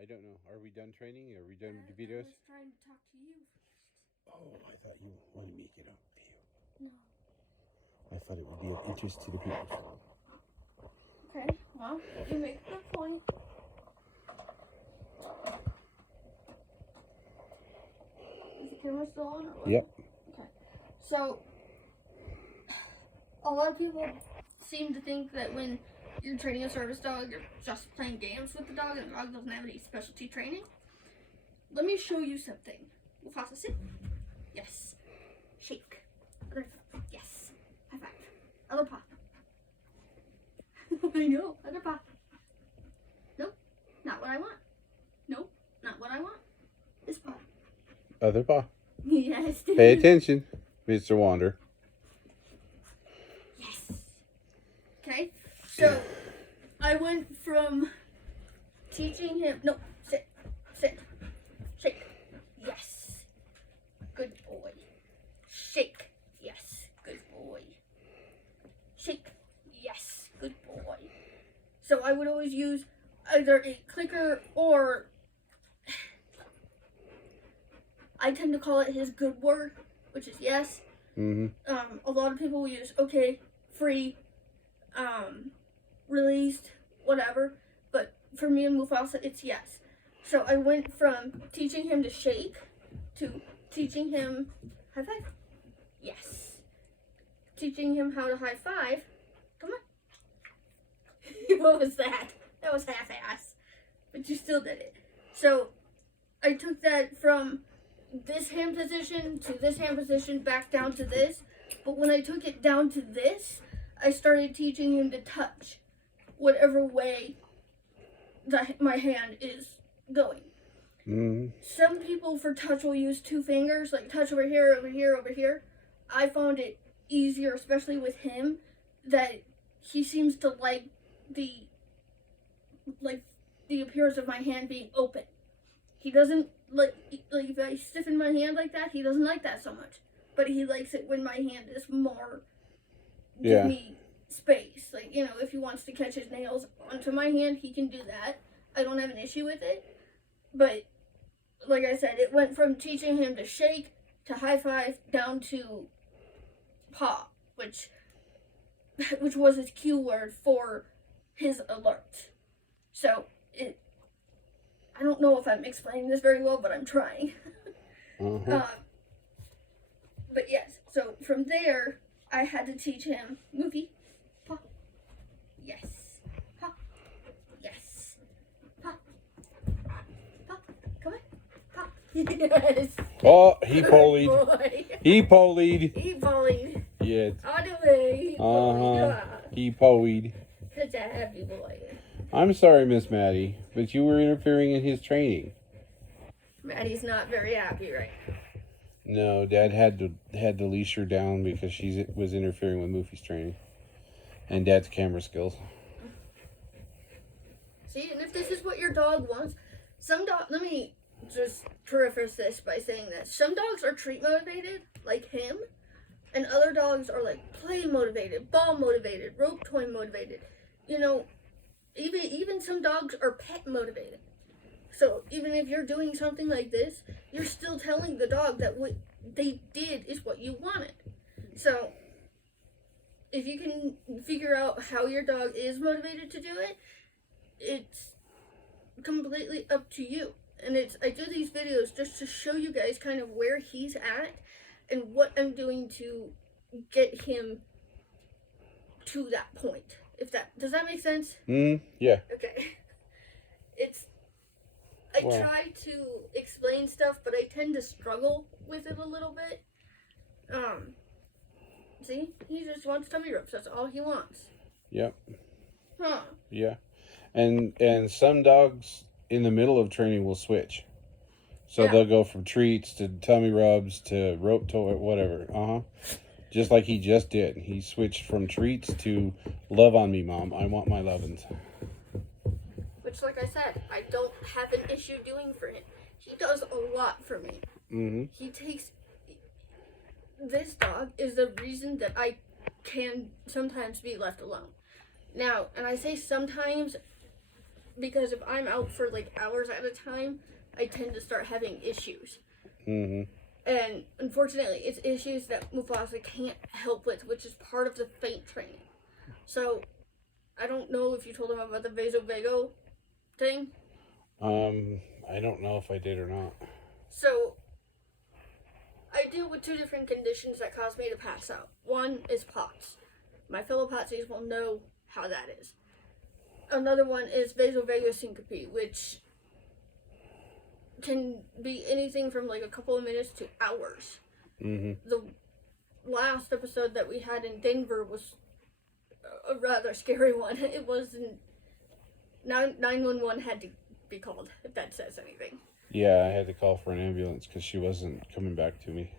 I don't know. Are we done training? Are we done with the videos? I was trying to talk to you first. Oh, I thought you wanted me to get on video. No. I thought it would be of interest to the people. Okay, well, you make a good point. Is the camera still on? Or what? Yep. Okay. So, a lot of people seem to think that when you're training a service dog, you're just playing games with the dog and the dog doesn't have any specialty training. Let me show you something. Mufasa, sit. Yes. Shake. Other. Yes. High five. Other paw. I know. Other paw. Nope. Not what I want. Nope. Not what I want. This paw. Other paw. Yes. Pay attention, Mr. Wander. Yes. Okay. So, I went from teaching him. No. Sit. Sit. Shake. Yes. Good boy. Shake. Yes. Good boy. Shake. Yes. Good boy. So I would always use either a clicker or I tend to call it his good word, which is yes. Mm-hmm. A lot of people will use okay, free, released, whatever. But for me and Mufasa, it's yes. So I went from teaching him to shake to teaching him high five. Yes. Teaching him how to high five. Come on. What was that? That was half-ass. But you still did it. So I took that from this hand position to this hand position back down to this. But when I took it down to this, I started teaching him to touch whatever way my hand is going. Mm-hmm. Some people for touch will use two fingers, like touch over here, over here, over here. I found it easier, especially with him, that he seems to like the appearance of my hand being open. He doesn't like if I stiffen my hand like that, he doesn't like that so much. But he likes it when my hand is more give me space. Like, you know, if he wants to catch his nails onto my hand, he can do that. I don't have an issue with it. But like I said, it went from teaching him to shake to high five down to paw, which was his cue word for his alert. So I don't know if I'm explaining this very well, but I'm trying. Uh-huh. But yes, so from there, I had to teach him Mufi, paw, yes, paw, yes, paw, paw, come on, paw, yes. Oh, he Good polied. boy. He polied. He bullied. Yeah. All the way. He bullied. Uh-huh. He polied. Such a happy boy. I'm sorry, Miss Maddie, but you were interfering in his training. Maddie's not very happy right now. No, Dad had to leash her down because she was interfering with Mufi's training and Dad's camera skills. See, and if this is what your dog wants, let me just preface this by saying that some dogs are treat motivated, like him, and other dogs are like play motivated, ball motivated, rope toy motivated. You know, even some dogs are pet motivated. So even if you're doing something like this, you're still telling the dog that what they did is what you wanted. So if you can figure out how your dog is motivated to do it, it's completely up to you. And I do these videos just to show you guys kind of where he's at and what I'm doing to get him to that point. Does that make sense? Yeah. Okay. I try to explain stuff, but I tend to struggle with it a little bit. See? He just wants tummy rubs. That's all he wants. Yep. Huh. Yeah. And some dogs in the middle of training will switch. So they'll go from treats to tummy rubs to rope toy, whatever. Just like he just did. He switched from treats to love on me, Mom. I want my lovin's. Which, like I said, I don't have an issue doing for him. He does a lot for me. Mm-hmm. This dog is the reason that I can sometimes be left alone. Now, and I say sometimes because if I'm out for like hours at a time, I tend to start having issues. Mm-hmm. And unfortunately, it's issues that Mufasa can't help with, which is part of the faint training. So, I don't know if you told him about the vasovago thing. I don't know if I did or not. So, I deal with two different conditions that cause me to pass out. One is POTS. My fellow Potsies will know how that is. Another one is vasovagal syncope, which can be anything from like a couple of minutes to hours. Mm-hmm. The last episode that we had in Denver was a rather scary one. It wasn't... 911 had to be called, if that says anything. Yeah, I had to call for an ambulance because she wasn't coming back to me.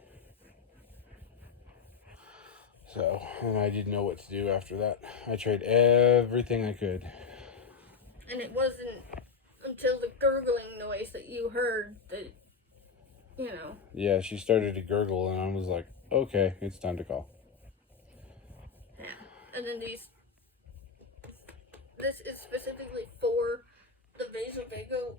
So, and I didn't know what to do after that. I tried everything I could. And it wasn't until the gurgling noise that you heard that, you know. Yeah, she started to gurgle and I was like, okay, it's time to call. Yeah. And then this is specifically for the vasovagal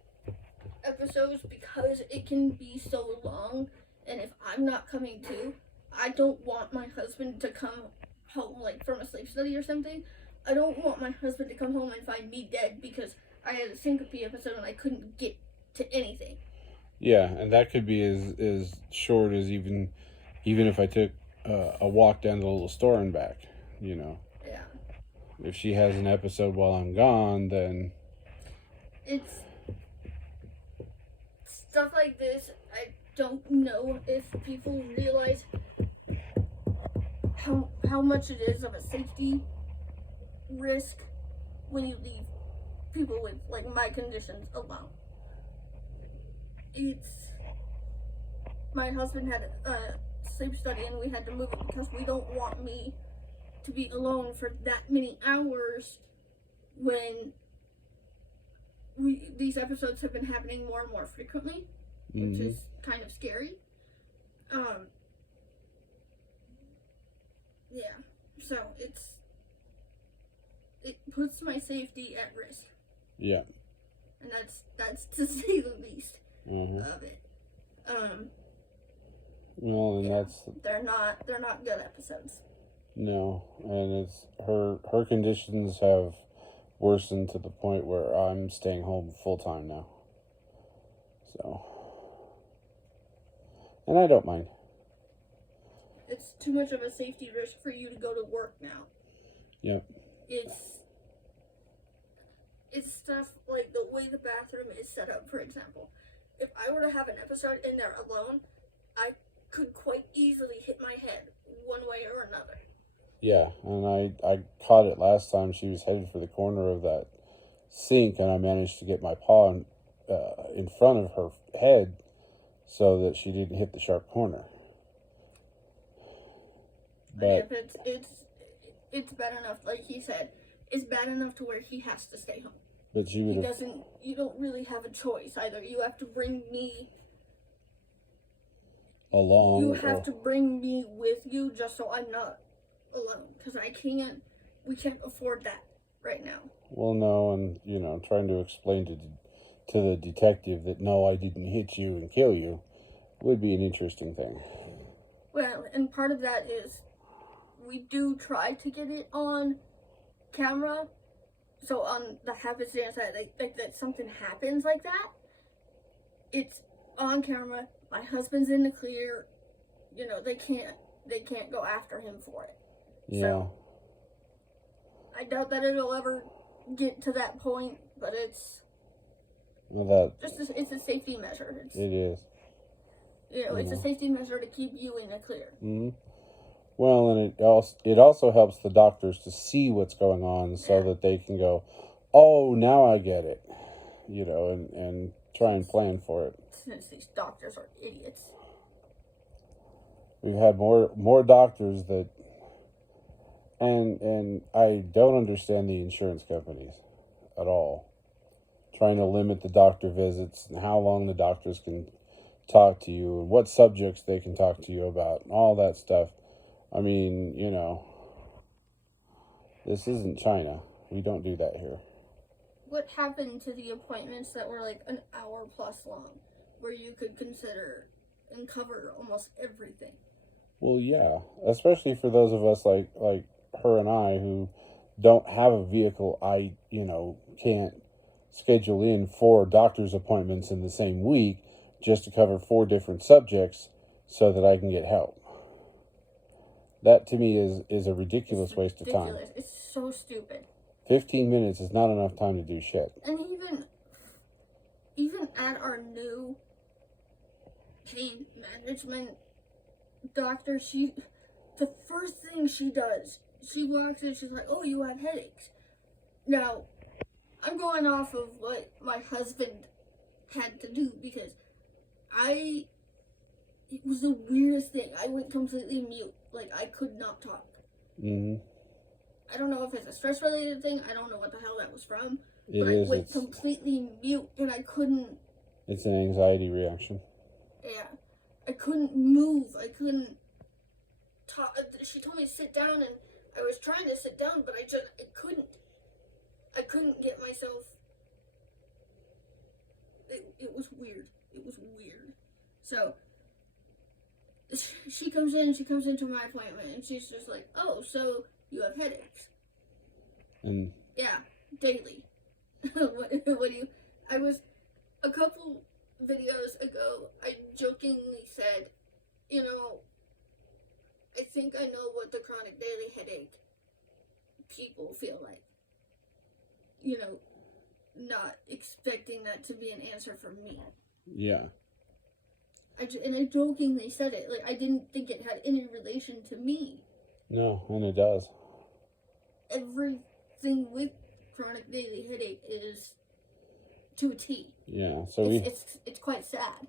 episodes because it can be so long, and if I'm not coming to, I don't want my husband to come home like from a sleep study or something. I don't want my husband to come home and find me dead because I had a syncope episode and I couldn't get to anything. Yeah, and that could be as short as even if I took a walk down to the little store and back, you know. Yeah. If she has an episode while I'm gone, then it's stuff like this. I don't know if people realize how much it is of a safety risk when you leave people with like my conditions alone. My husband had a sleep study and we had to move it because we don't want me to be alone for that many hours when these episodes have been happening more and more frequently, which is kind of scary. Yeah, so it puts my safety at risk. Yeah. And that's to say the least of it. Well, and yeah, that's they're not good episodes. No, and it's her conditions have worsened to the point where I'm staying home full time now. So, and I don't mind. It's too much of a safety risk for you to go to work now. Yep. It's stuff like the way the bathroom is set up, for example. If I were to have an episode in there alone, I could quite easily hit my head one way or another. Yeah, and I caught it last time. She was headed for the corner of that sink, and I managed to get my paw in front of her head so that she didn't hit the sharp corner. But it's bad enough, like he said, it's bad enough to where he has to stay home. But you don't really have a choice either. You have to bring me along. You have to bring me with you just so I'm not alone, because we can't afford that right now. Well, no, and trying to explain to the detective that no, I didn't hit you and kill you would be an interesting thing. Well, and part of that is we do try to get it on camera, so on the happenstance that something happens like that, it's on camera. My husband's in the clear. They can't go after him for it. Yeah. So, I doubt that it'll ever get to that point, but it's it's a safety measure. It is. It's a safety measure to keep you in the clear. Mm-hmm. Well, and it also helps the doctors to see what's going on so that they can go, oh, now I get it, and try and plan for it. Since these doctors are idiots. We've had more doctors that, and I don't understand the insurance companies at all, trying to limit the doctor visits and how long the doctors can talk to you and what subjects they can talk to you about and all that stuff. I mean, this isn't China. We don't do that here. what happened to the appointments that were like an hour plus long, where you could consider and cover almost everything? Well, yeah, especially for those of us like her and I who don't have a vehicle. I can't schedule in 4 doctor's appointments in the same week just to cover 4 different subjects so that I can get help. That to me is a ridiculous waste of time. It's so stupid. 15 minutes is not enough time to do shit. And even at our new pain management doctor, the first thing she does, she walks in, she's like, "Oh, you have headaches." Now, I'm going off of what my husband had to do because it was the weirdest thing. I went completely mute. Like, I could not talk. Mm-hmm. I don't know if it's a stress-related thing. I don't know what the hell that was from. It but is. I went completely mute, and I couldn't... It's an anxiety reaction. Yeah. I couldn't move. I couldn't talk. She told me to sit down, and I was trying to sit down, but I couldn't. I couldn't get myself... It was weird. It was weird. So... She comes into my appointment, and she's just like, "Oh, so you have headaches?" And yeah, daily. What do you? I was a couple videos ago. I jokingly said, I think I know what the chronic daily headache people feel like. Not expecting that to be an answer from me. yeah. I jokingly said it. Like, I didn't think it had any relation to me. No, and it does. Everything with chronic daily headache is to a T. Yeah, so it's quite sad.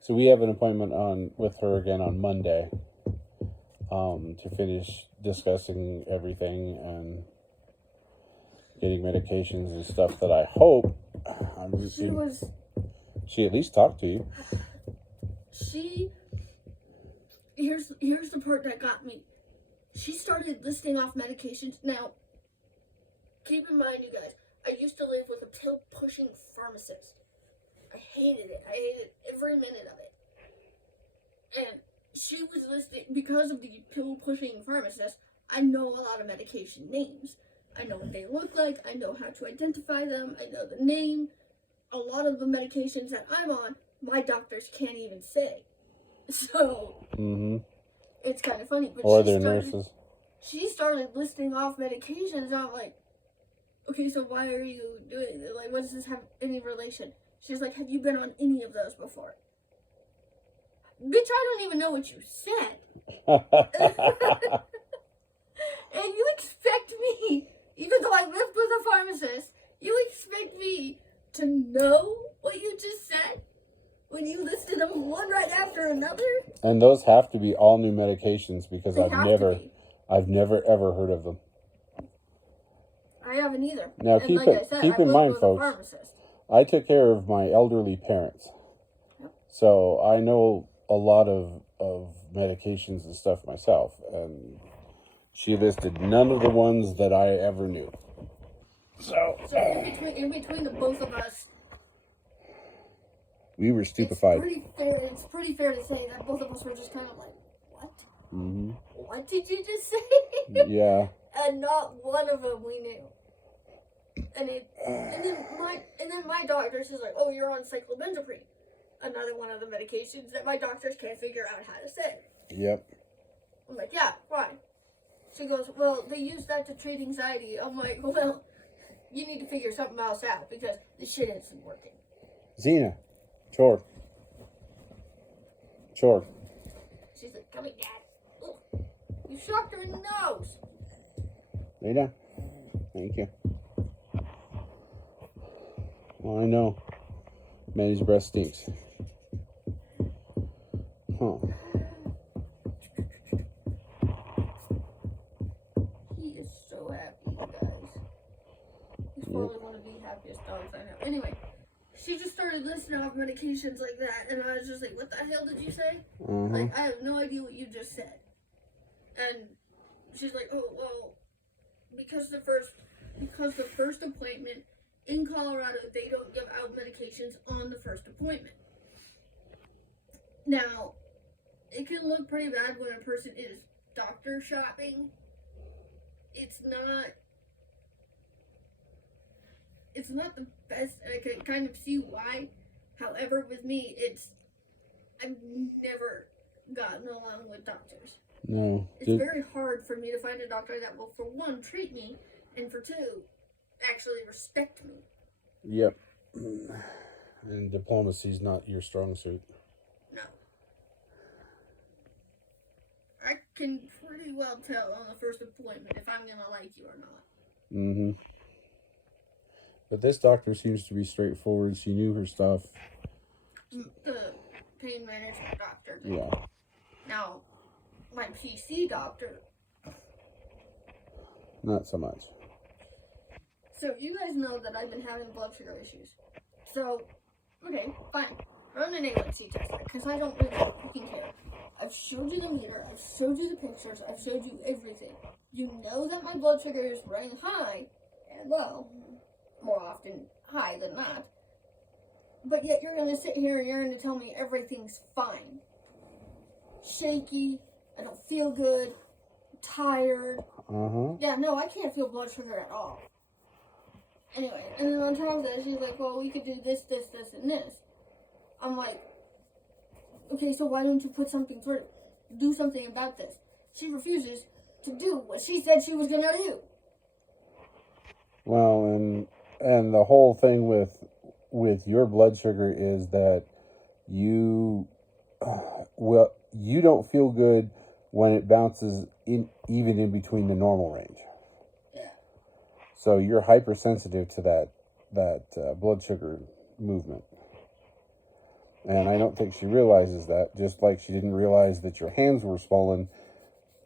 So we have an appointment with her again on Monday, to finish discussing everything and getting medications and stuff that I hope she at least talked to you. Here's the part that got me. She started listing off medications. Now, keep in mind, you guys, I used to live with a pill-pushing pharmacist. I hated it. I hated every minute of it. And she was listing, because of the pill-pushing pharmacist, I know a lot of medication names. I know what they look like. I know how to identify them. I know the name. A lot of the medications that I'm on, my doctors can't even say. So, It's kind of funny. But or their nurses. She started listing off medications, and I'm like, okay, so why are you doing it? Like, what does this have any relation? She's like, have you been on any of those before? Bitch, I don't even know what you said. And you expect me, even though I lived with a pharmacist, you expect me to know what you just said when you listed them one right after another? And those have to be all new medications because I've never ever heard of them. I haven't either. Now keep in mind, folks, I took care of my elderly parents. Yep. So I know a lot of medications and stuff myself, and she listed none of the ones that I ever knew. So in between the both of us, we were stupefied. It's pretty fair to say that both of us were just kind of like, what? Mm-hmm. What did you just say? Yeah. And not one of them we knew. And then my doctor says like, "Oh, you're on cyclobenzaprine," another one of the medications that my doctors can't figure out how to say. Yep. I'm like, "Yeah, why?" She goes, "Well, they use that to treat anxiety." I'm like, "Well, you need to figure something else out because this shit isn't working." Xena, chore. She's like, "Come here, Dad." Ugh. You shocked her in the nose. Lay down. Thank you. Well, I know. Manny's breath stinks. Huh. He is so happy, you guys. He's probably one of the happiest dogs I know. Anyway, she just started listing off medications like that, and I was just like, what the hell did you say? Like, I have no idea what you just said. And she's like, "Oh, well, because the first appointment in Colorado, they don't give out medications on the first appointment. Now, it can look pretty bad when a person is doctor shopping. It's not the best, and I can kind of see why. However, with me, I've never gotten along with doctors. No. It's very hard for me to find a doctor that will, for one, treat me, and for two, actually respect me. Yep. And diplomacy's not your strong suit. No. I can pretty well tell on the first appointment if I'm gonna like you or not. Mm-hmm. But this doctor seems to be straightforward. She knew her stuff. The pain management doctor. Yeah. Now, my PC doctor. Not so much. So, you guys know that I've been having blood sugar issues. So, okay, fine. Run an A1C test, because I don't really fucking care. I've showed you the meter, I've showed you the pictures, I've showed you everything. You know that my blood sugar is running high and low. More often high than not. But yet you're going to sit here and you're going to tell me everything's fine. Shaky, I don't feel good, tired. Yeah, no, I can't feel blood sugar at all. Anyway, and then on top of that, she's like, well, we could do this, this, this, and this. I'm like, okay, so why don't you put something through? Do something about this. She refuses to do what she said she was going to do. Well, and the whole thing with your blood sugar is that you don't feel good when it bounces even in between the normal range. Yeah. So you're hypersensitive to that blood sugar movement. And I don't think she realizes that, just like she didn't realize that your hands were swollen,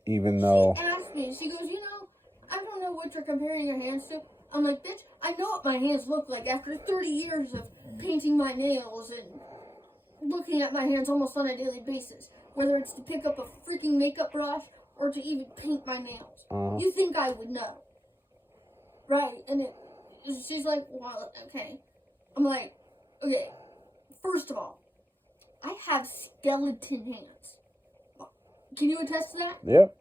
even though... She asked me, she goes, I don't know what you're comparing your hands to. I'm like, bitch, I know what my hands look like after 30 years of painting my nails and looking at my hands almost on a daily basis. Whether it's to pick up a freaking makeup brush or to even paint my nails. You think I would know. Right, and she's like, well, okay. I'm like, okay, first of all, I have skeleton hands. Can you attest to that? Yep.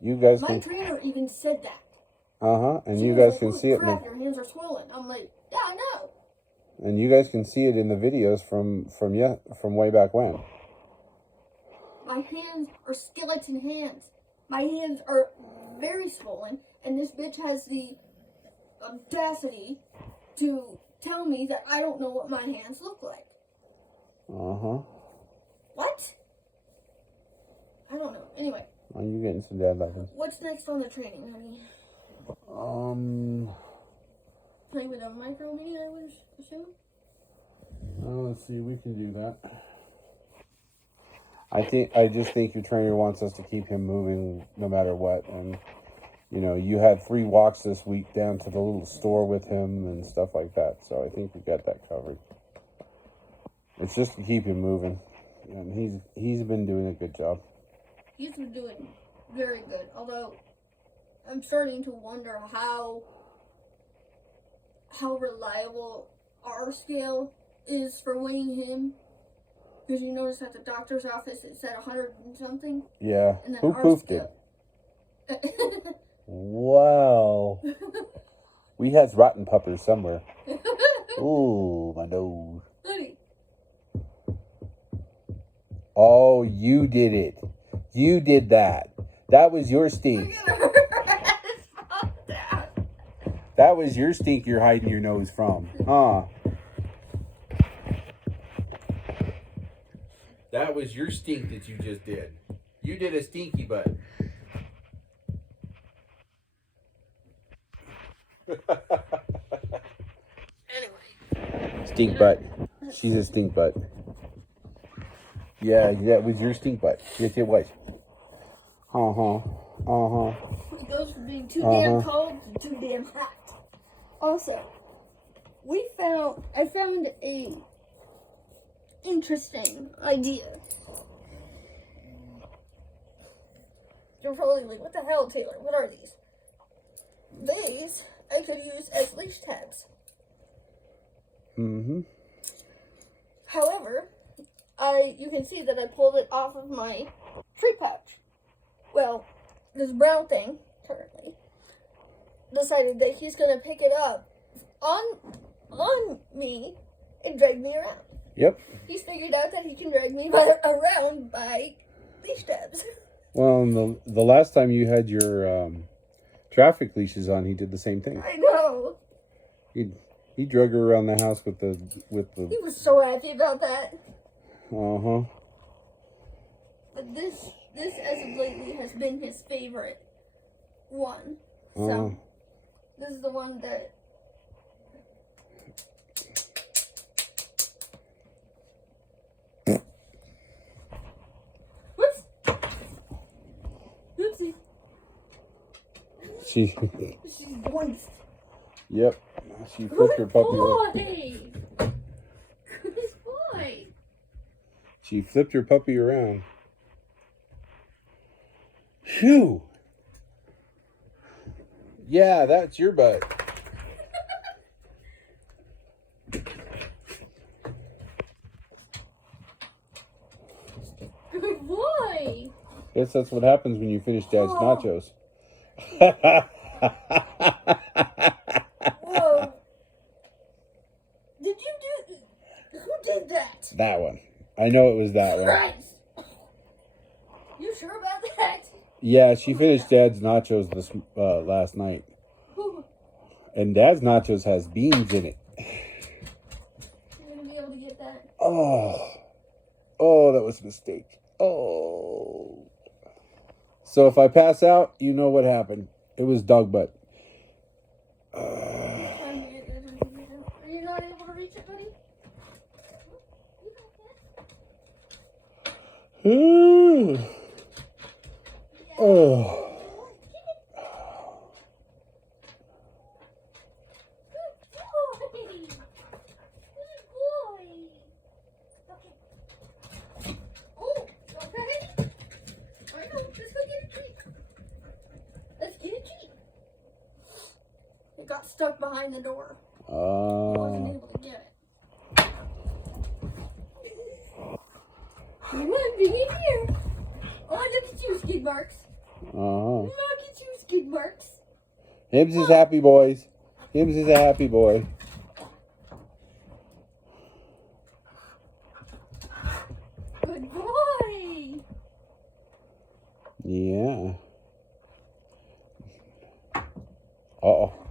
You guys My trainer even said that. And she you was guys like, can see it. Crap, your hands are swollen. I'm like, yeah, I know. And you guys can see it in the videos from way back when. My hands are skeleton hands. My hands are very swollen, and this bitch has the audacity to tell me that I don't know what my hands look like. What? I don't know. Anyway. Are you getting some dad lessons? What's next on the training, honey? Play with a micro mini, I would assume? Let's see, we can do that. I just think your trainer wants us to keep him moving no matter what. And, you had 3 walks this week down to the little store with him and stuff like that. So I think we got that covered. It's just to keep him moving. And he's been doing a good job. He's been doing very good. Although, I'm starting to wonder how reliable our scale is for weighing him. Because you notice at the doctor's office it said 100 and something. Yeah. And then Who our poofed scale... it? Wow. We had rotten puppers somewhere. Ooh, my nose. Honey. Oh, you did it. You did that. That was your stink. That was your stink you're hiding your nose from. Huh? That was your stink that you just did. You did a stinky butt. Anyway. Stink butt. She's a stink butt. Yeah, that was your stink butt. Yes, it was. It goes from being too damn cold to too damn hot. Also, I found a interesting idea. You're probably like, what the hell, Taylor? What are these? These I could use as leash tabs. Mm-hmm. However, you can see that I pulled it off of my treat pouch. Well, this brown thing, currently, decided that he's going to pick it up on me and drag me around. Yep. He's figured out that he can drag me around by leash tabs. Well, the last time you had your traffic leashes on, he did the same thing. I know. He drug her around the house with the. He was so happy about that. Uh-huh. But this as of lately has been his favorite one. So this is the one that. Whoops. Oopsie. She's moist. Yep. She flipped her puppy around. Good boy. She flipped her puppy around. Phew. Yeah, that's your butt. Good boy. Guess that's what happens when you finish Dad's nachos. Whoa. Did you do... Who did that? That one. I know it was that one. Christ. You sure about that? Yeah, she finished Dad's nachos this last night. And Dad's nachos has beans in it. You're going to be able to get that? Oh, that was a mistake. Oh. So if I pass out, you know what happened. It was dog butt. Are you not able to reach it, buddy? Oh. Got stuck behind the door. I wasn't able to get it. You might be in here. Oh, look at you, skid marks. Look at you, skid marks. Hims is happy, boys. Hims is a happy boy. Good boy. Yeah.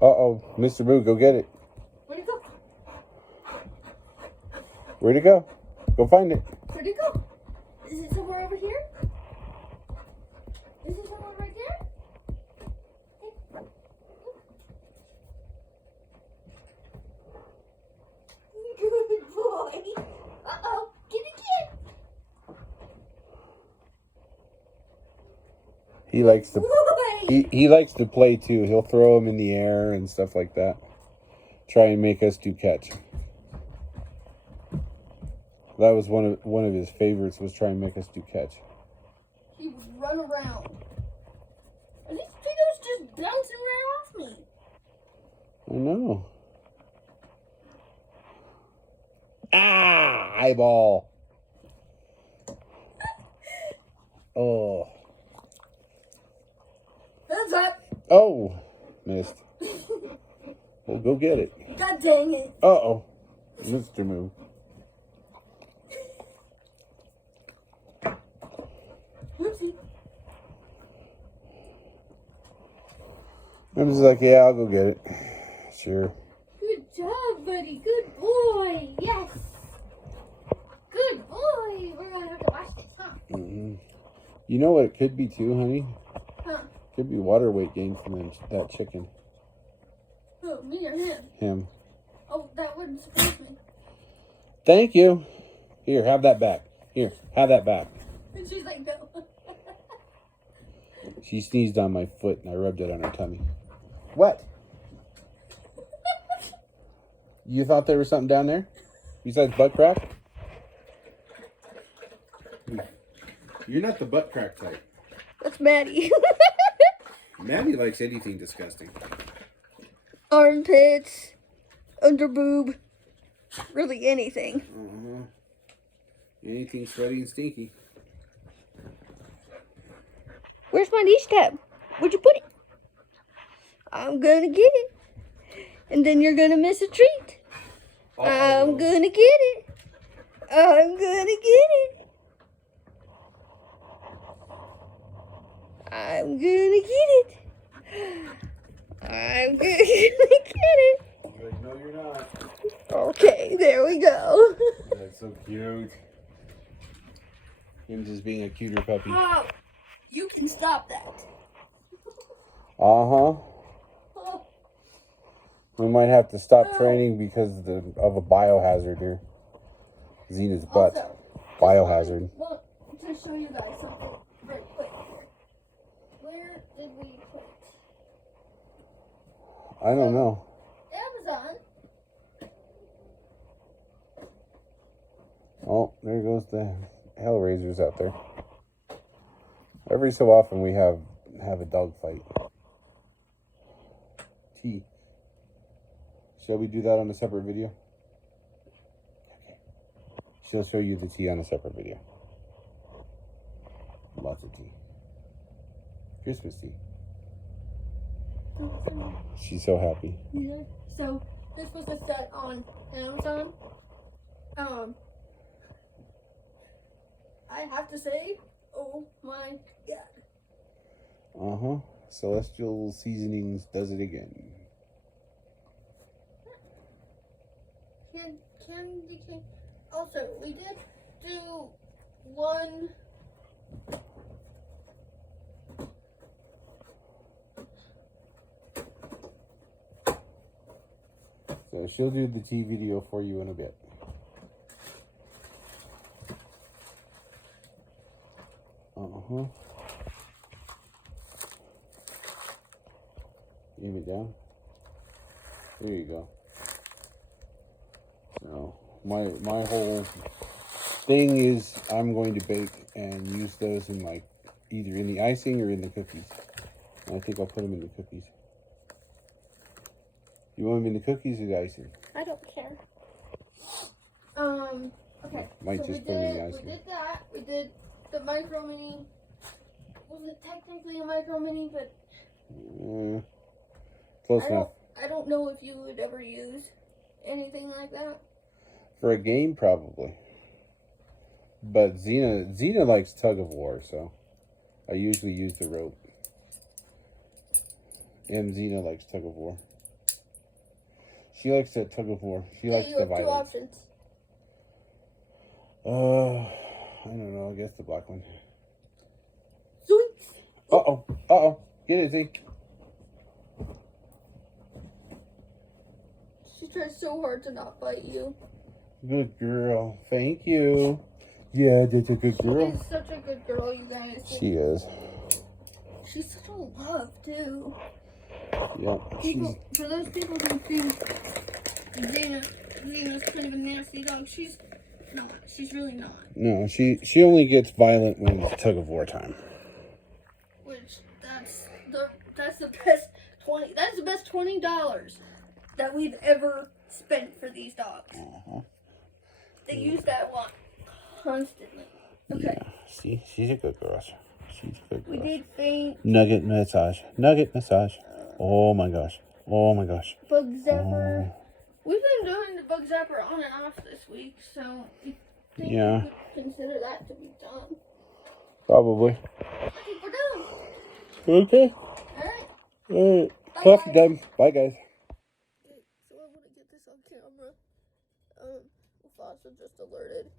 Uh-oh. Mr. Boo, go get it. Where'd it go? Where'd it go? Go find it. Where'd it go? Is it somewhere over here? Is it somewhere right there? Good boy. Uh-oh. Get it, kid. He likes to... Boy. He likes to play too. He'll throw them in the air and stuff like that. Try and make us do catch. That was one of his favorites, was try and make us do catch. He would run around. Are these potatoes just bouncing right off me? I know. Ah! Eyeball. Oh. Hands up. Oh. Missed. Well, go get it. God dang it. Uh-oh. Mr. Moo. Whoopsie. I'm just like, yeah, I'll go get it. Sure. Good job, buddy. Good boy. Yes. Good boy. We're going to have to wash this, huh? Mm-hmm. You know what it could be too, honey? Huh? Could be water weight gain from that chicken. Who, me or him? Him. Oh, that wouldn't surprise me. Thank you. Here, have that back. Here, have that back. And she's like, no. She sneezed on my foot and I rubbed it on her tummy. What? You thought there was something down there? Besides butt crack? You're not the butt crack type. That's Maddie. Maddie likes anything disgusting. Armpits. Under boob. really anything. Anything sweaty and stinky. Where's my leash tab? Where'd you put it? I'm gonna get it. And then you're gonna miss a treat. I'm gonna get it. I'm gonna get it. I'm gonna get it. I'm gonna get it. Like, no, you're not. Okay, there we go. That's so cute. Him just being a cuter puppy. Oh, you can stop that. Uh-huh. We might have to stop training because of a biohazard here. Xena's butt. Also, Biohazard. Well, to show you guys something very quick. Where did we put it? I don't know. Amazon. Oh, there goes the Hellraisers out there. Every so often we have a dog fight. Tea. Shall we do that on a separate video? Okay. She'll show you the tea on a separate video. Lots of tea. Christmas tea. She's so happy. Yeah. So this was a set on Amazon. I have to say, oh my god. Celestial Seasonings does it again. Candy cane. Also, we did do one. So she'll do the tea video for you in a bit. Aim it down. There you go. So my whole thing is I'm going to bake and use those in like either in the icing or in the cookies. And I think I'll put them in the cookies. You want them in the cookies or the icing? I don't care. Okay. Might so just put them in the icing. We did that. We did the micro mini. Was it technically a micro mini? But close enough. I don't know if you would ever use anything like that. For a game, probably. But Xena likes tug of war, so I usually use the rope. And Xena likes tug of war. She likes that tug of war. She likes the violence. You have 2 options. I don't know. I guess the black one. Zoinks! Uh-oh. Get it, Z. She tries so hard to not bite you. Good girl. Thank you. Yeah, that's a good girl. She's such a good girl, you guys. She is. She's such a love, too. Yep. For those people who think Xena's kind of a nasty dog, she's not. She's really not. No, she only gets violent when it's tug of war time. Which that's the best $20. That's the best $20 that we've ever spent for these dogs. They use that one constantly. Okay. Yeah. See, she's a good girl. She's a good girl. We did faint. Nugget massage. Nugget massage. Oh my gosh. Oh my gosh. Bug zapper. We've been doing the bug zapper on and off this week, so I think we could consider that to be done. Probably. I think we're done. Okay. Alright. Coffee time. Bye, guys. So I want to get this on camera. Mufasa just alerted.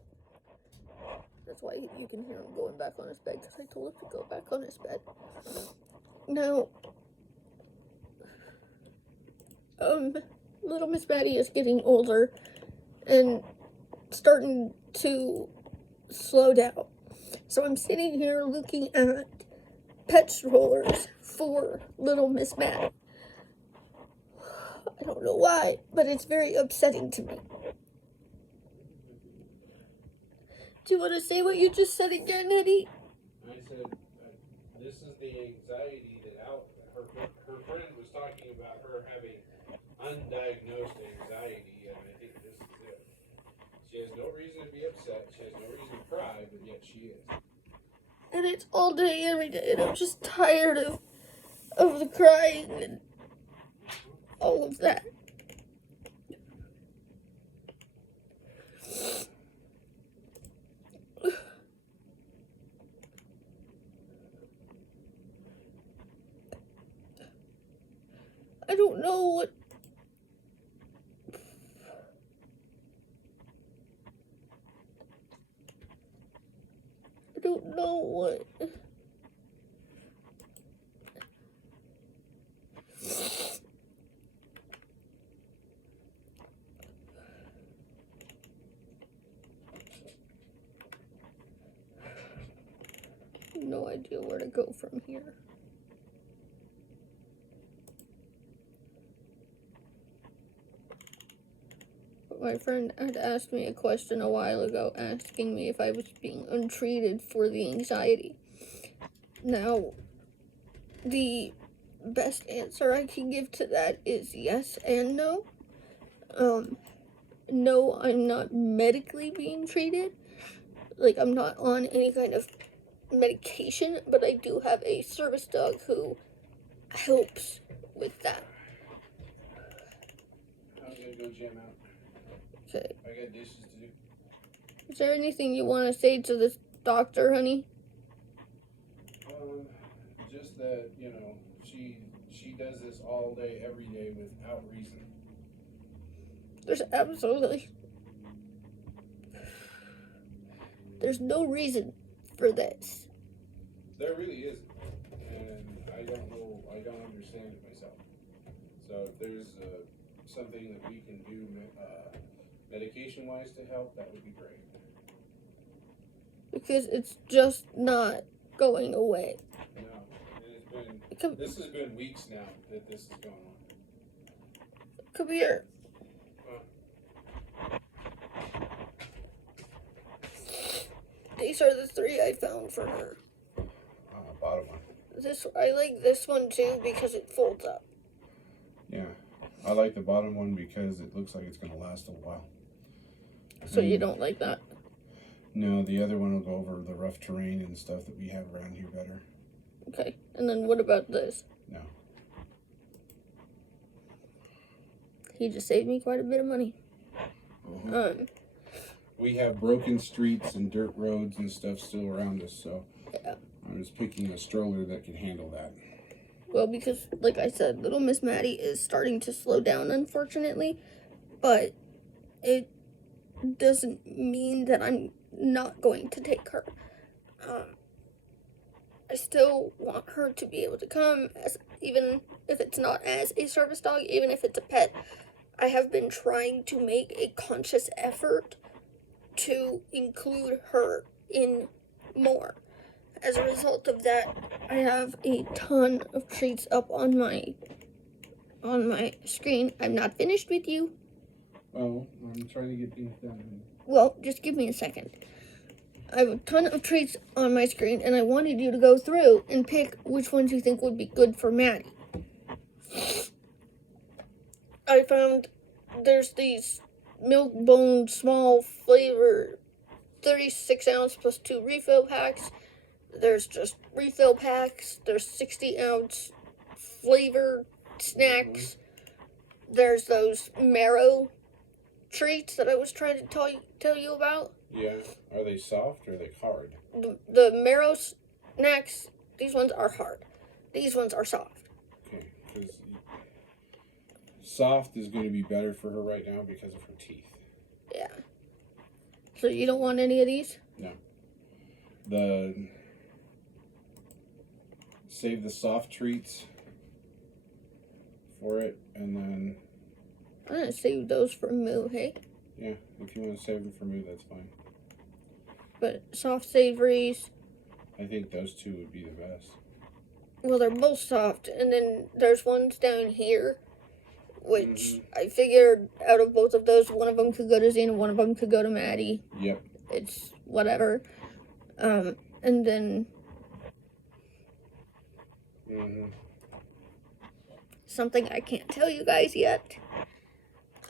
That's why you can hear him going back on his bed, because I told him to go back on his bed. Now, little Miss Maddie is getting older and starting to slow down. So I'm sitting here looking at pet strollers for little Miss Maddie. I don't know why, but it's very upsetting to me. Do you want to say what you just said again, Eddie? I said, this is the anxiety that her friend was talking about her having undiagnosed anxiety, and I think this is it. And it's all day, every day, and I'm just tired of the crying and all of that. I don't know what. I don't know what. No idea where to go from here. My friend had asked me a question a while ago, asking me if I was being untreated for the anxiety. Now, the best answer I can give to that is yes and no. No, I'm not medically being treated. Like, I'm not on any kind of medication, but I do have a service dog who helps with that. I'm gonna go jam out. Okay. I got dishes to do. Is there anything you want to say to this doctor, honey? Just that, she does this all day, every day, without reason. There's no reason for this. There really isn't, and I don't understand it myself. So if there's something that we can do medication-wise to help, that would be great. Because it's just not going away. No, this has been weeks now that this is going on. Come here. These are the 3 I found for her. Bottom one. I like this one too because it folds up. Yeah, I like the bottom one because it looks like it's going to last a while. So you don't like that? No, the other one will go over the rough terrain and stuff that we have around here better. Okay, and then what about this? No. He just saved me quite a bit of money. Uh-huh. We have broken streets and dirt roads and stuff still around us, so yeah. I'm just picking a stroller that can handle that. Well, because, like I said, little Miss Maddie is starting to slow down, unfortunately, but it doesn't mean that I'm not going to take her. I still want her to be able to come, even if it's not as a service dog, even if it's a pet. I have been trying to make a conscious effort to include her in more. As a result of that, I have a ton of treats up on my screen. I'm not finished with you. Oh, I'm trying to get things done. Well, just give me a second. I have a ton of treats on my screen, and I wanted you to go through and pick which ones you think would be good for Maddie. I found there's these milk bone small flavor 36 ounce plus 2 refill packs. There's just refill packs. There's 60 ounce flavor snacks. There's those marrow treats that I was trying to tell you about. Yeah. Are they soft or are they hard? The marrow snacks, these ones are hard. These ones are soft. Okay, because soft is going to be better for her right now because of her teeth. Yeah. So you don't want any of these? No. Save the soft treats for it, and then... I'm going to save those for Moo, hey? Yeah, if you want to save them for me, that's fine. But soft savories... I think those two would be the best. Well, they're both soft, and then there's ones down here, which I figured out of both of those, one of them could go to Xena, one of them could go to Maddie. Yep. It's whatever. And then... something I can't tell you guys yet.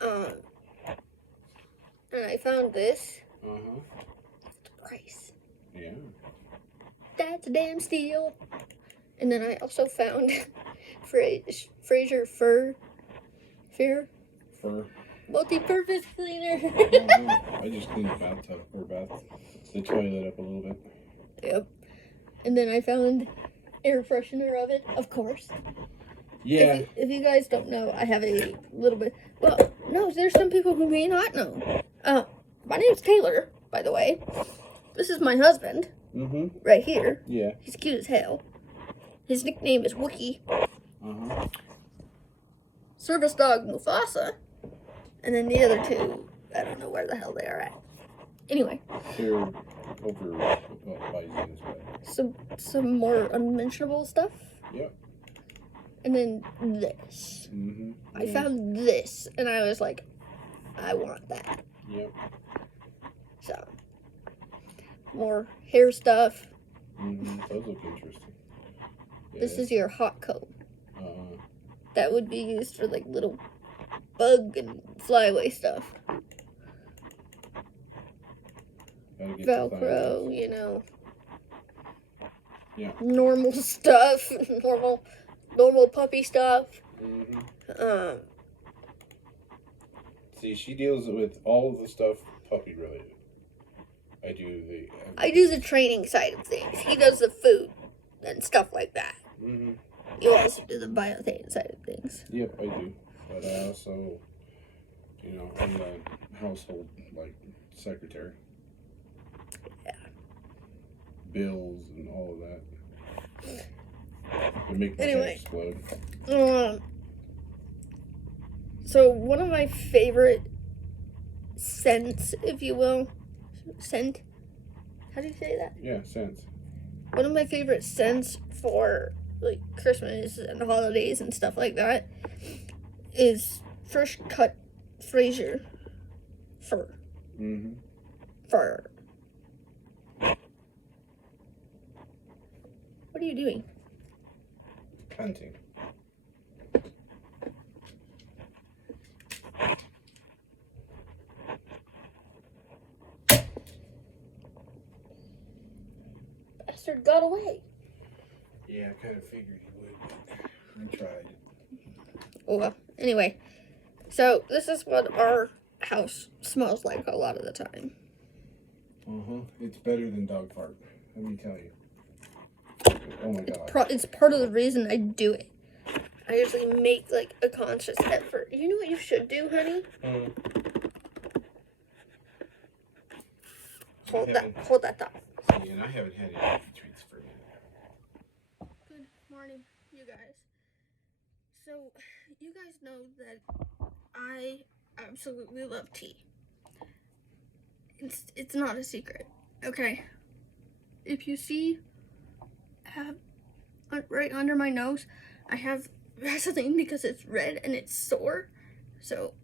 And I found this. Uh-huh. The price. Yeah. That's a damn steal. And then I also found Fraser Fur multi-purpose cleaner. I just cleaned the bathtub the toilet up a little bit. Yep. And then I found air freshener of it, of course. Yeah. If you guys don't know, I have a little bit. Well, no, there's some people who may not know. My name's Taylor, by the way. This is my husband. Mm-hmm. Right here. Yeah. He's cute as hell. His nickname is Wookie. Uh-huh. Service dog Mufasa. And then the other two, I don't know where the hell they are at. Anyway. They're over by Zena's bed. Some more unmentionable stuff. Yep. And then this. Mm-hmm. I found this, and I was like, I want that. Yep. So, more hair stuff. Mm-hmm. Those look interesting. Yeah. This is your hot comb. Uh-huh. That would be used for like little bug and flyaway stuff. Velcro, you know. Yeah. Normal stuff. normal puppy stuff. Mm-hmm. See, she deals with all of the stuff puppy related. I do the training side of things. He does the food and stuff like that. Mm-hmm. You also do the biothane side of things. Yep, I do. But I also, I'm the household, secretary. Yeah. Bills and all of that. They make my head explode. So one of my favorite scents, if you will, how do you say that? Yeah, scents. One of my favorite scents for Christmas and holidays and stuff like that is fresh cut Fraser fur. Mm-hmm. Fur. What are you doing? Hunting. Bastard got away. Yeah, I kind of figured he would, but I tried. Oh well. Anyway, so this is what our house smells like a lot of the time. Uh-huh. It's better than dog fart. Let me tell you. Oh my god. It's part of the reason I do it. I usually make a conscious effort. You know what you should do, honey? Hold that thought. See, and I haven't had any treats for a minute. Good morning, you guys. So, you guys know that I absolutely love tea. It's not a secret, okay? If you see, right under my nose, I have Vaseline because it's red and it's sore. So,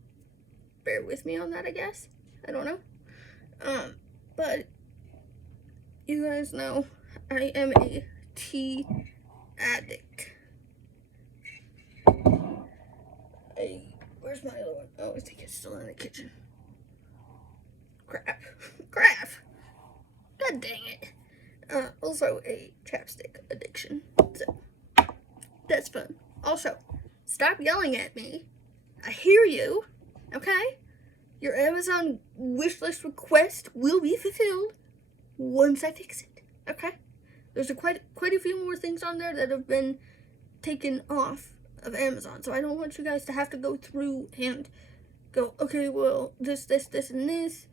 bear with me on that, I guess. I don't know. But you guys know I am a tea addict. Where's my other one? Oh, I think it's still in the kitchen. Crap. God dang it. Also a chapstick addiction. So, that's fun. Also, stop yelling at me. I hear you. Okay? Your Amazon wishlist request will be fulfilled once I fix it. Okay? There's quite a few more things on there that have been taken off of Amazon. So I don't want you guys to have to go through and go, okay, well, this, and this.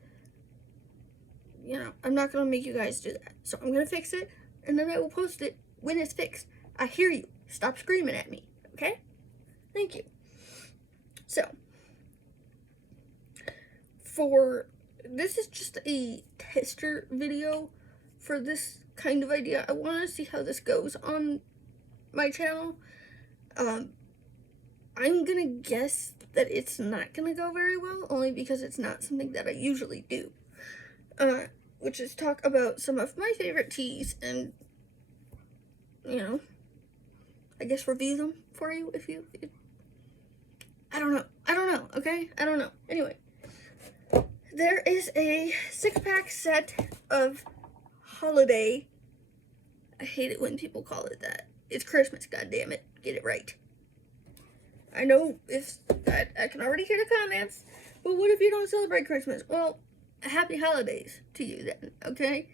I'm not going to make you guys do that. So I'm going to fix it, and then I will post it when it's fixed. I hear you. Stop screaming at me. Okay? Thank you. So, this is just a tester video for this kind of idea. I want to see how this goes on my channel. I'm gonna guess that it's not gonna go very well, only because it's not something that I usually do. Which is talk about some of my favorite teas and, I guess review them for you if you I don't know, okay? I don't know. Anyway, there is a 6-pack set of holiday I hate it when people call it that. It's Christmas, goddammit. Get it right. I know if I can already hear the comments, but what if you don't celebrate Christmas? Well, happy holidays to you then, okay?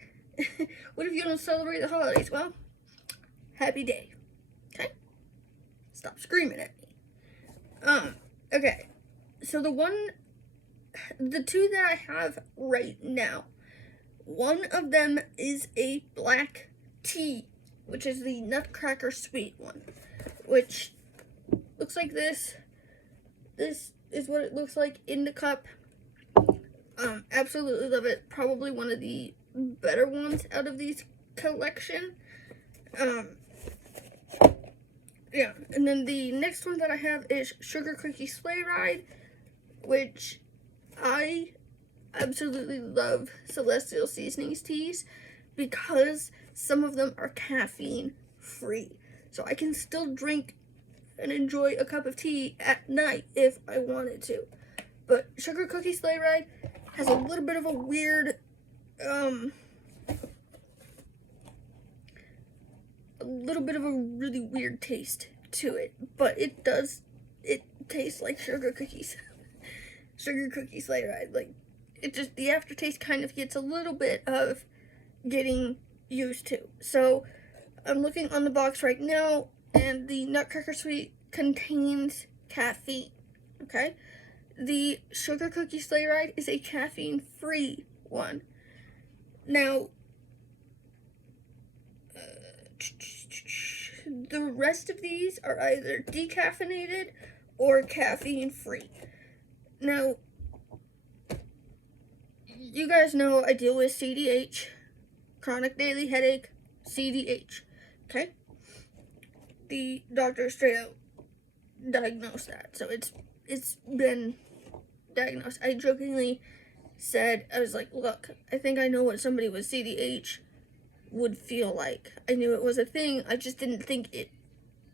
What if you don't celebrate the holidays? Well, happy day. Okay? Stop screaming at me. Okay. So the two that I have right now, one of them is a black tea, which is the Nutcracker Sweet one, which looks like this. This is what it looks like in the cup. Absolutely love it. Probably one of the better ones out of these collection. Yeah, and then the next one that I have is Sugar Cookie Sleigh Ride, which I absolutely love Celestial Seasonings teas because some of them are caffeine free. So I can still drink and enjoy a cup of tea at night if I wanted to. But Sugar Cookie Sleigh Ride has a little bit of a weird, really weird taste to it. But it tastes like sugar cookies. Sugar Cookie Sleigh Ride. Like, the aftertaste kind of gets a little bit of getting used to. So, I'm looking on the box right now, and the Nutcracker Sweet contains caffeine, okay? The Sugar Cookie Sleigh Ride is a caffeine-free one. Now, the rest of these are either decaffeinated or caffeine-free. Now, you guys know I deal with CDH, chronic daily headache, CDH, okay? The doctor straight out diagnosed that, so it's been diagnosed. I jokingly said, I was like, look, I think I know what somebody with CDH would feel like. I knew it was a thing, I just didn't think it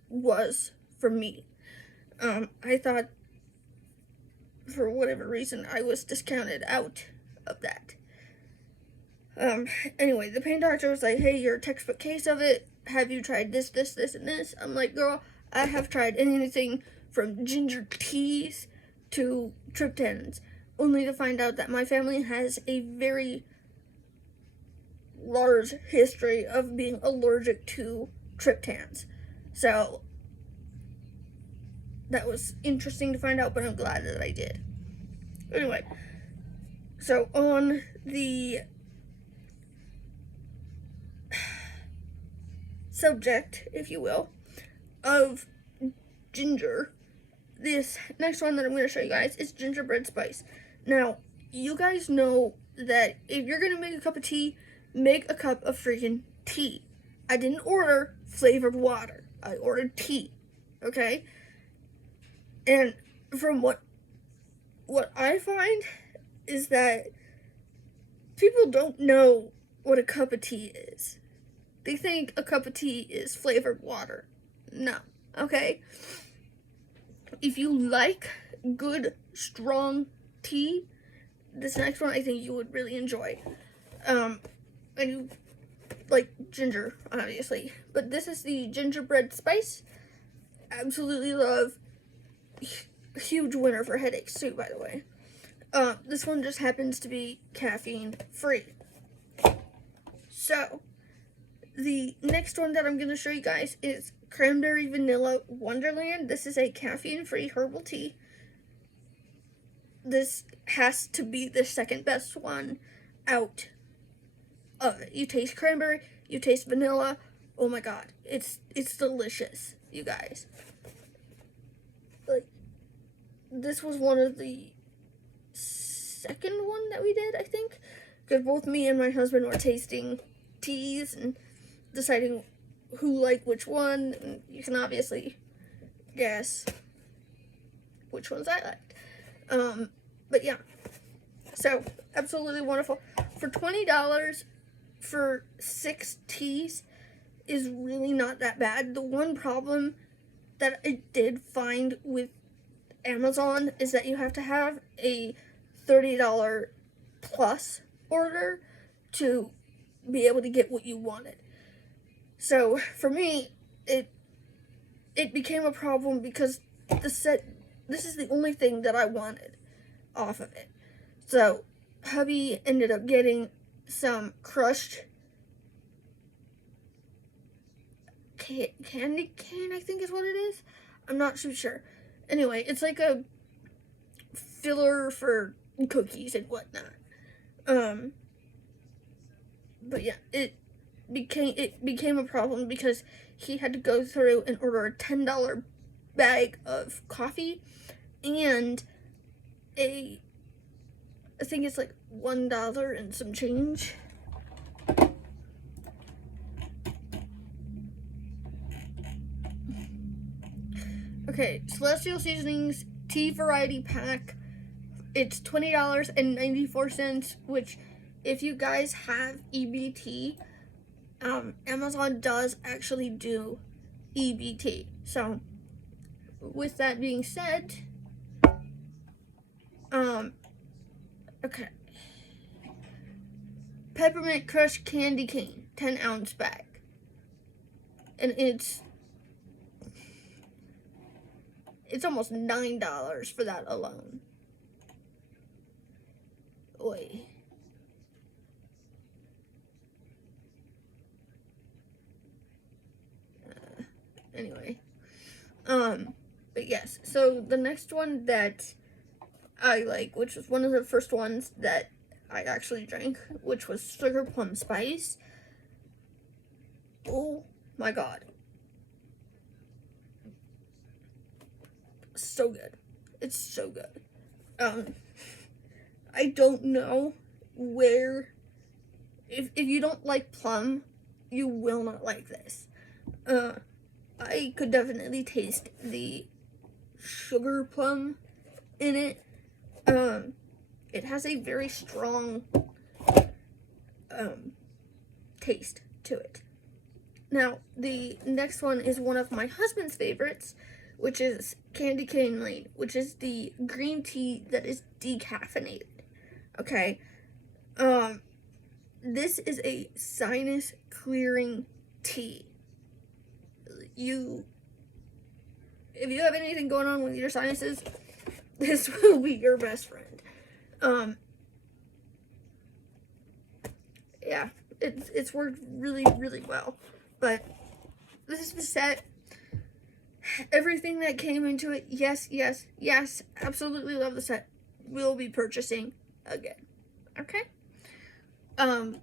was for me. I thought, for whatever reason, I was discounted out of that. Anyway, the pain doctor was like, hey, you're a textbook case of it. Have you tried this, and this? I'm like, girl, I have tried anything from ginger teas to triptans, only to find out that my family has a very large history of being allergic to triptans. So, that was interesting to find out, but I'm glad that I did. Anyway, so on the subject, if you will, of ginger, this next one that I'm going to show you guys is Gingerbread Spice. Now, you guys know that if you're going to make a cup of tea, make a cup of freaking tea. I didn't order flavored water. I ordered tea, okay? And from what I find is that people don't know what a cup of tea is. They think a cup of tea is flavored water. No, okay? If you like good, strong tea, this next one I think you would really enjoy. And you like ginger, obviously. But this is the Gingerbread Spice. Absolutely love. Huge winner for headaches too, by the way. This one just happens to be caffeine free. So, the next one that I'm going to show you guys is Cranberry Vanilla Wonderland. This is a caffeine-free herbal tea. This has to be the second best one out of it. You taste cranberry, you taste vanilla. Oh my god, it's delicious, you guys. Like, this was one of the second one that we did, I think, because both me and my husband were tasting teas and deciding who liked which one, and you can obviously guess which ones I liked. But yeah, so absolutely wonderful. For $20 for 6 teas is really not that bad. The one problem that I did find with Amazon is that you have to have a $30 plus order to be able to get what you wanted. So for me, it became a problem because this is the only thing that I wanted off of it. So hubby ended up getting some crushed candy cane, I think is what it is. I'm not too sure. Anyway, it's like a filler for cookies and whatnot. But yeah, it became a problem because he had to go through and order a $10 bag of coffee and I think it's like $1 and some change. Okay, Celestial Seasonings Tea Variety Pack. It's $20.94, which if you guys have EBT, Amazon does actually do EBT. So, with that being said, okay. Peppermint Crush Candy Cane, 10-ounce bag. And it's almost $9 for that alone. Oi. Anyway. But yes, so the next one that I like, which was one of the first ones that I actually drank, which was Sugar Plum Spice. Oh my god. So good. It's so good. I don't know where, if you don't like plum, you will not like this. I could definitely taste the sugar plum in it. It has a very strong taste to it. Now, the next one is one of my husband's favorites, which is Candy Cane Lane, which is the green tea that is decaffeinated. Okay? This is a sinus clearing tea. If you have anything going on with your sinuses, this will be your best friend. Yeah, it's worked really, really well. But this is the set. Everything that came into it, yes, absolutely love the set. We'll be purchasing again. Okay? And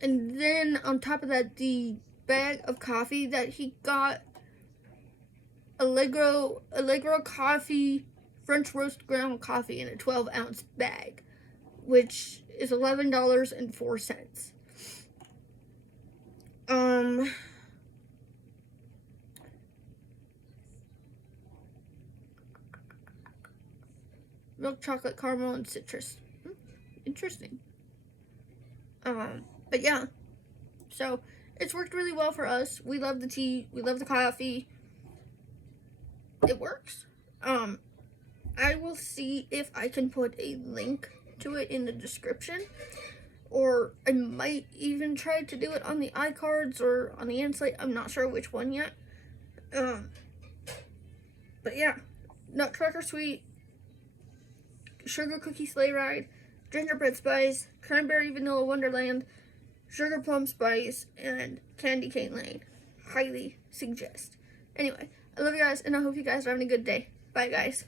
then on top of that, the bag of coffee that he got, Allegro coffee, French roast ground coffee in a 12-ounce bag, which is $11.04. Milk chocolate, caramel, and citrus. Interesting. But yeah. So, it's worked really well for us. We love the tea. We love the coffee. It works. I will see if I can put a link to it in the description. Or I might even try to do it on the iCards or on the Insight. I'm not sure which one yet. But yeah. Nutcracker Sweet, Sugar Cookie Sleigh Ride, Gingerbread Spice, Cranberry Vanilla Wonderland, Sugar Plum Spice, and Candy Cane Lane. Highly suggest. Anyway, I love you guys, and I hope you guys are having a good day. Bye, guys.